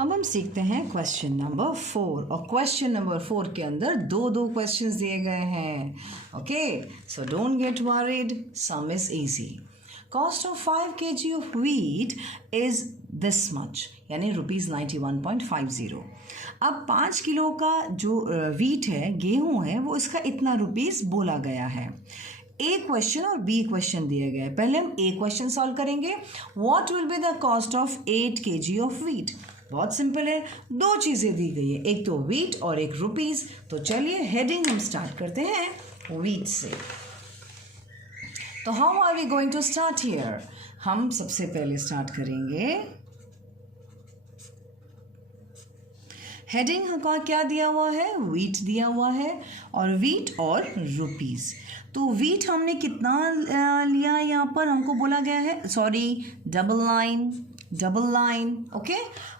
अब हम सीखते हैं क्वेश्चन नंबर 4 और क्वेश्चन नंबर 4 के अंदर दो क्वेश्चंस दिए गए हैं. Okay, so don't get worried, some is easy. Cost of 5 kg of wheat is this much, यानी ₹91.50. अब 5 किलो का जो व्हीट है, गेहूं है, वो इसका इतना रुपीस बोला गया है. ए क्वेश्चन और बी क्वेश्चन दिए गए. पहले हम ए क्वेश्चन सॉल्व करेंगे. What will be the cost of 8 kg of wheat. बहुत सिंपल है, दो चीजें दी गई है, एक तो व्हीट और एक रुपीस. तो चलिए हेडिंग हम स्टार्ट करते हैं व्हीट से. तो how are we going to start here. हम सबसे पहले स्टार्ट करेंगे, हेडिंग का क्या दिया हुआ है, व्हीट दिया हुआ है और व्हीट और रुपीस. तो व्हीट हमने कितना लिया, यहाँ पर हमको बोला गया है, सॉरी डबल लाइन. ओके,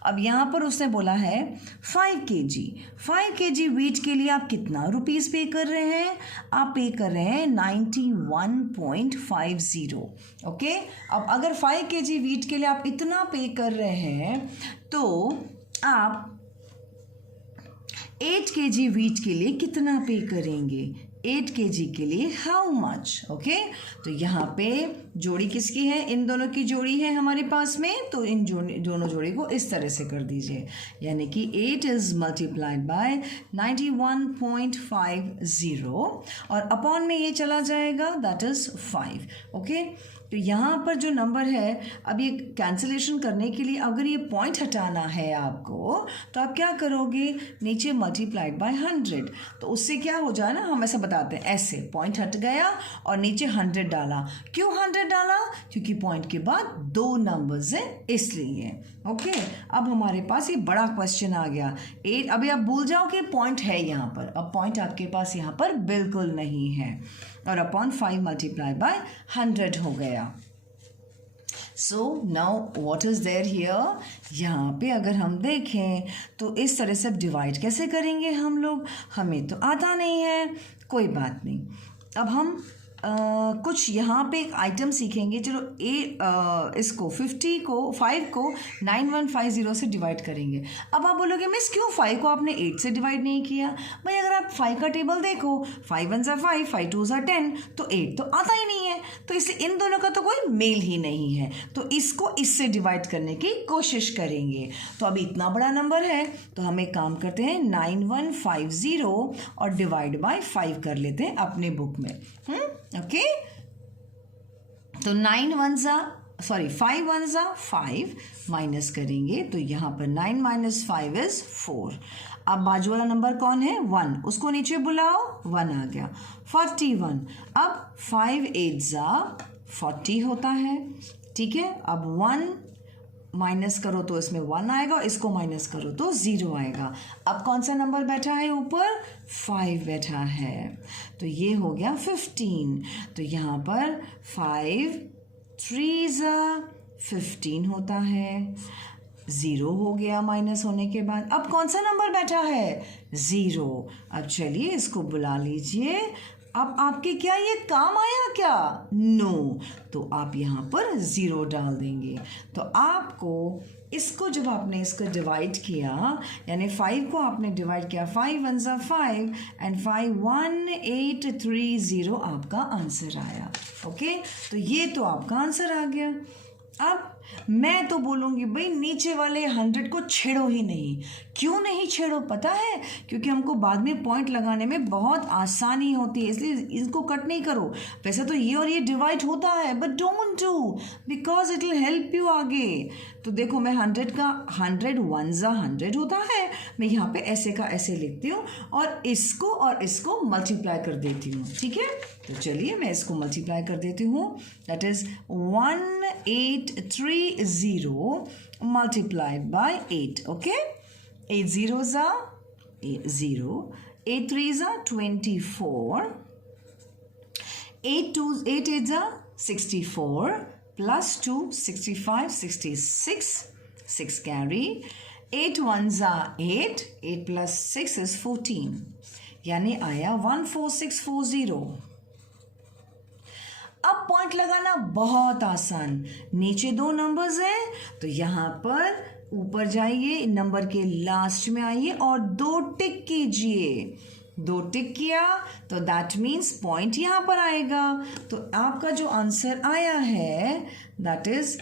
अब यहाँ पर उसने बोला है 5 kg व्हीट के लिए आप कितना रुपीस पे कर रहे हैं. आप पे कर रहे हैं 91.50. ओके, अब अगर 5 kg व्हीट के लिए आप इतना पे कर रहे हैं तो आप 8 kg व्हीट के लिए कितना पे करेंगे. 8 kg के लिए हाउ मच. ओके, तो यहाँ पे जोड़ी किसकी है, इन दोनों की जोड़ी है हमारे पास में. तो इन दोनों जोड़ी को इस तरह से कर दीजिए, यानी कि 8 इज मल्टीप्लाइड बाय 91.50 और अपॉन में ये चला जाएगा, दैट इज 5. ओके, तो यहाँ पर जो नंबर है, अब ये कैंसिलेशन करने के लिए अगर ये पॉइंट हटाना है आपको, तो आप क्या करोगे, नीचे मल्टीप्लाइड बाय 100. तो उससे क्या हो जाए ना, हम ऐसे बताते हैं, ऐसे पॉइंट हट गया और नीचे 100 डाला. क्यों 100 डाला, क्योंकि पॉइंट के बाद दो नंबर्स हैं इसलिए. ओके, अब हमारे पास ये बड़ा क्वेश्चन आ गया. 8, अभी आप भूल जाओ कि पॉइंट है यहाँ पर. अब पॉइंट आपके पास यहाँ पर बिल्कुल नहीं है और अपॉन 5 मल्टीप्लाई बाय 100 हो गया. So now what is there here. यहाँ पे अगर हम देखें तो इस तरह से डिवाइड कैसे करेंगे हम लोग, हमें तो आता नहीं है. कोई बात नहीं, अब हम कुछ यहाँ पे एक आइटम सीखेंगे. चलो इसको 5 को 9150 से डिवाइड करेंगे. अब आप बोलोगे मिस क्यों 5 को आपने 8 से डिवाइड नहीं किया. भाई अगर आप 5 का टेबल देखो, 5 1 ज़ा 5, 5 2 ज़ा 10, तो 8 तो आता ही नहीं है. तो इसलिए इन दोनों का तो कोई मेल ही नहीं है. तो इसको इससे डिवाइड करने की कोशिश करेंगे. तो अभी इतना बड़ा नंबर है तो हम एक काम करते हैं, 9150 और डिवाइड बाय 5 कर लेते हैं अपने बुक में. ओके, तो 5 1 ज़ा 5 माइनस करेंगे तो यहाँ पर 9 माइनस 5 इज 4. अब बाजू वाला नंबर कौन है, 1, उसको नीचे बुलाओ, 1 आ गया. 41. अब 5 8 ज़ा 40 होता है. ठीक है, अब 1 माइनस करो तो इसमें 1 आएगा, इसको माइनस करो तो 0 आएगा. अब कौन सा नंबर बैठा है ऊपर, 5 बैठा है. तो ये हो गया 15. तो यहाँ पर 5 3 ज़ा 15 होता है. 0 हो गया माइनस होने के बाद. अब कौन सा नंबर बैठा है, 0. अब चलिए इसको बुला लीजिए. अब आपके क्या ये काम आया क्या, नो. तो आप यहाँ पर 0 डाल देंगे. तो आपको इसको जब आपने इसको डिवाइड किया, यानी 5 को आपने डिवाइड किया, 5 1 ज़ा 5 एंड 51830 आपका आंसर आया. ओके, तो ये तो आपका आंसर आ गया. अब मैं तो बोलूँगी भाई नीचे वाले 100 को छेड़ो ही नहीं. क्यों नहीं छेड़ो पता है, क्योंकि हमको बाद में पॉइंट लगाने में बहुत आसानी होती है, इसलिए इसको कट नहीं करो. वैसे तो ये और ये डिवाइड होता है, but don't do, because it will help you आगे. तो देखो मैं 100 का 100 1 ज़ा 100 होता है, मैं यहाँ पे ऐसे का ऐसे लिखती हूँ और इसको मल्टीप्लाई कर देती हूँ. ठीक है, तो चलिए मैं इसको मल्टीप्लाई कर देती हूँ. That is 1830 multiplied by 8. Okay, 8 zeros are 0, 8 threes are 24, 8 8s are 64, plus 2 65 66, 6 carry, 8 1s are 8, 8 plus 6 is 14, यानी आया 14640. अब पॉइंट लगाना बहुत आसान. नीचे दो नंबर्स हैं तो यहाँ पर ऊपर जाइए, नंबर के लास्ट में आइए और 2 टिक कीजिए। 2 टिक किया तो दैट मीन्स पॉइंट यहाँ पर आएगा। तो आपका जो आंसर आया है दैट इज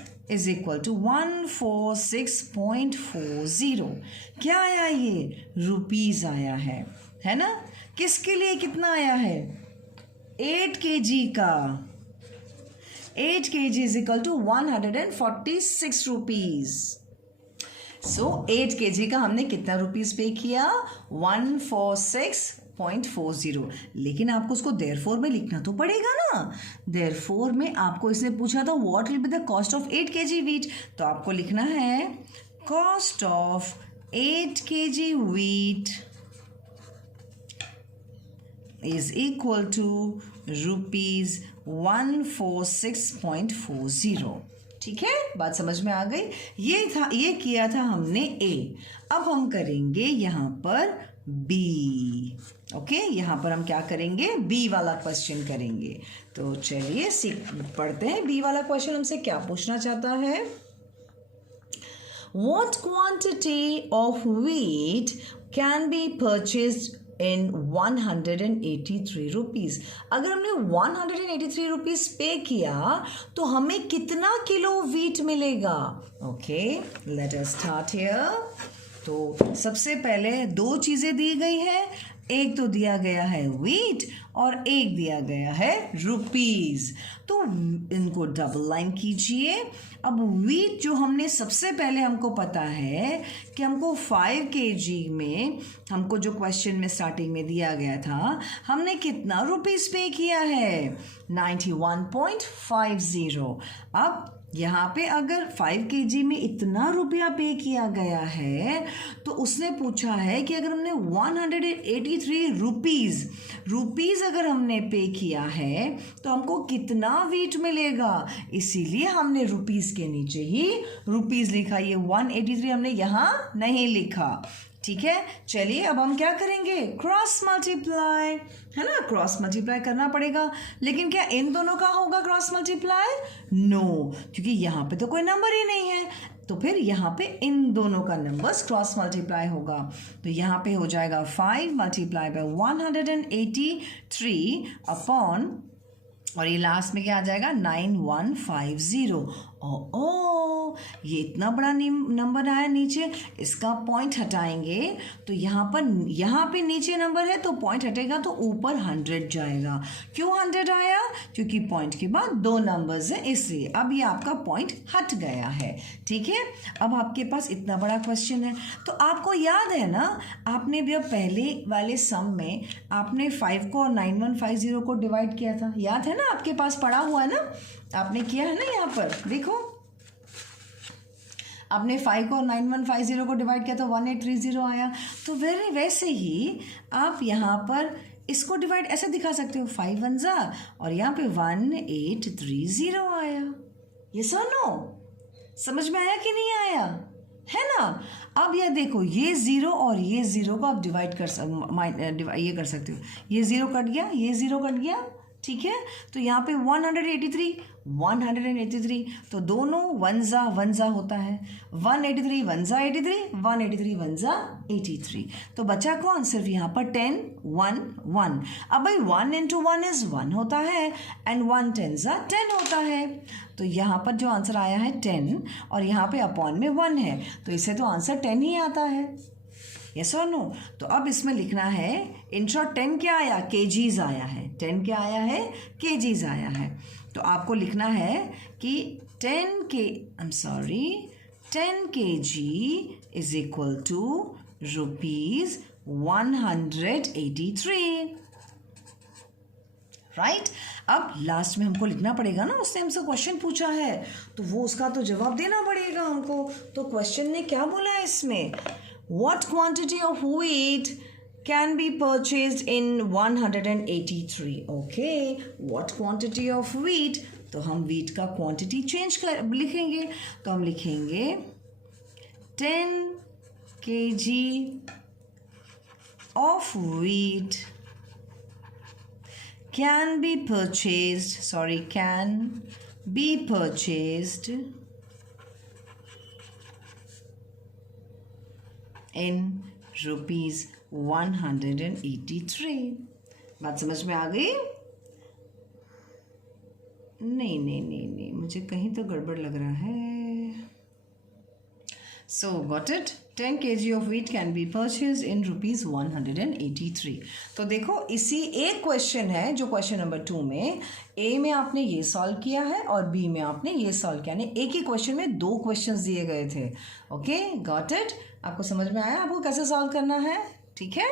इक्वल टू 146.40। क्या आया? ये रुपीज आया है ना? किसके लिए कितना आया है? 8 kg का। 8 kg is equal to 146 rupees. So 8 kg का हमने कितना रुपीज पे किया? 146.40। लेकिन आपको उसको देयरफॉर में लिखना तो पड़ेगा ना। देयरफॉर में आपको इसने पूछा था what will be the cost of 8 kg wheat, तो आपको लिखना है cost of 8 kg wheat is equal to rupees 146.40। ठीक है, बात समझ में आ गई। ये किया था हमने ए। अब हम करेंगे यहाँ पर बी। ओके, यहाँ पर हम क्या करेंगे? बी वाला क्वेश्चन करेंगे। तो चलिए पढ़ते हैं बी वाला क्वेश्चन हमसे क्या पूछना चाहता है। What quantity of wheat can be purchased in 183 rupees? अगर हमने 183 रुपीज पे किया तो हमें कितना किलो व्हीट मिलेगा? Okay, let us start here. तो सबसे पहले 2 चीजें दी गई हैं। एक तो दिया गया है व्हीट और एक दिया गया है रुपीज। तो इनको डबल लाइन कीजिए। अब व्हीट जो हमने सबसे पहले हमको पता है कि हमको 5 kg में हमको जो क्वेश्चन में स्टार्टिंग में दिया गया था, हमने कितना रुपीस पे किया है? 91.50। अब यहाँ पे अगर 5 kg में इतना रुपया पे किया गया है तो उसने पूछा है कि अगर हमने 183 रुपीज अगर हमने पे किया है तो हमको कितना व्हीट मिलेगा। इसीलिए हमने रुपीज के नीचे ही रुपीज लिखा। ये 183 हमने यहाँ नहीं लिखा। ठीक है, चलिए अब हम क्या करेंगे? क्रॉस मल्टीप्लाई, है ना? क्रॉस मल्टीप्लाई करना पड़ेगा। लेकिन क्या इन दोनों का होगा क्रॉस मल्टीप्लाई? नो, क्योंकि यहाँ पे तो कोई नंबर ही नहीं है। तो फिर यहाँ पे इन दोनों का नंबर्स क्रॉस मल्टीप्लाई होगा। तो यहाँ पे हो जाएगा 5 मल्टीप्लाई बाय 183 अपॉन, और ये लास्ट में क्या आ जाएगा? 9150। ओ, ये इतना बड़ा नंबर आया नीचे, इसका पॉइंट हटाएंगे तो यहाँ पे नीचे नंबर है तो पॉइंट हटेगा तो ऊपर 100 जाएगा। क्यों 100 आया? क्योंकि पॉइंट के बाद 2 नंबर्स हैं, इसलिए अब ये आपका पॉइंट हट गया है। ठीक है, अब आपके पास इतना बड़ा क्वेश्चन है। तो आपको याद है ना, आपने भी अब पहले वाले सम में आपने 5 को और 9150 को डिवाइड किया था, याद है ना? आपके पास पड़ा हुआ है ना, आपने किया है ना। यहाँ पर देखो, आपने 5 को 9150 को डिवाइड किया तो 1830 आया। तो वैसे ही आप यहाँ पर इसको डिवाइड ऐसे दिखा सकते हो, 5 1 जा और यहाँ पे 1830 आया। ये सुनो, समझ में आया कि नहीं आया? है ना? अब यह देखो, ये 0 और ये 0 को आप डिवाइड कर सकते हो। ये 0 कट गया, ये 0 कट गया। ठीक है, तो यहाँ पे 183 तो दोनों 1 जा होता है। 183 1 जा 83, 183 1 जा 83। तो बचा कौन? सिर्फ यहाँ पर 10 1 1। अब भाई 1 into 1 is 1 होता है एंड 1 10 जा 10 होता है। तो यहाँ पर जो आंसर आया है 10 और यहाँ पे अपॉन में 1 है, तो इससे तो आंसर 10 ही आता है। यस और नो? तो अब इसमें लिखना है इन शॉर्ट 10 क्या आया? केजीज आया है। 10 क्या आया है? केजीज आया है। तो आपको लिखना है कि 10 kg is equal to rupees 183। Right? अब लास्ट में हमको लिखना पड़ेगा ना, उसने हमसे क्वेश्चन पूछा है तो वो उसका तो जवाब देना पड़ेगा हमको। तो क्वेश्चन ने क्या बोला है इसमें? What quantity of wheat can be purchased in 183? Okay, what quantity of wheat? तो हम wheat का quantity change लिखेंगे। तो हम लिखेंगे 10 kg of wheat can be purchased in rupees 183। बात समझ में आ गई? नहीं, मुझे कहीं तो गड़बड़ लग रहा है। सो got it. 10 kg of wheat can be purchase in rupees 183। तो देखो, इसी एक क्वेश्चन है जो क्वेश्चन नंबर 2 में ए में आपने ये सॉल्व किया है और बी में आपने ये सॉल्व किया, यानी एक ही क्वेश्चन में 2 क्वेश्चंस दिए गए थे। Okay, got it. आपको समझ में आया आपको कैसे सॉल्व करना है? ठीक है।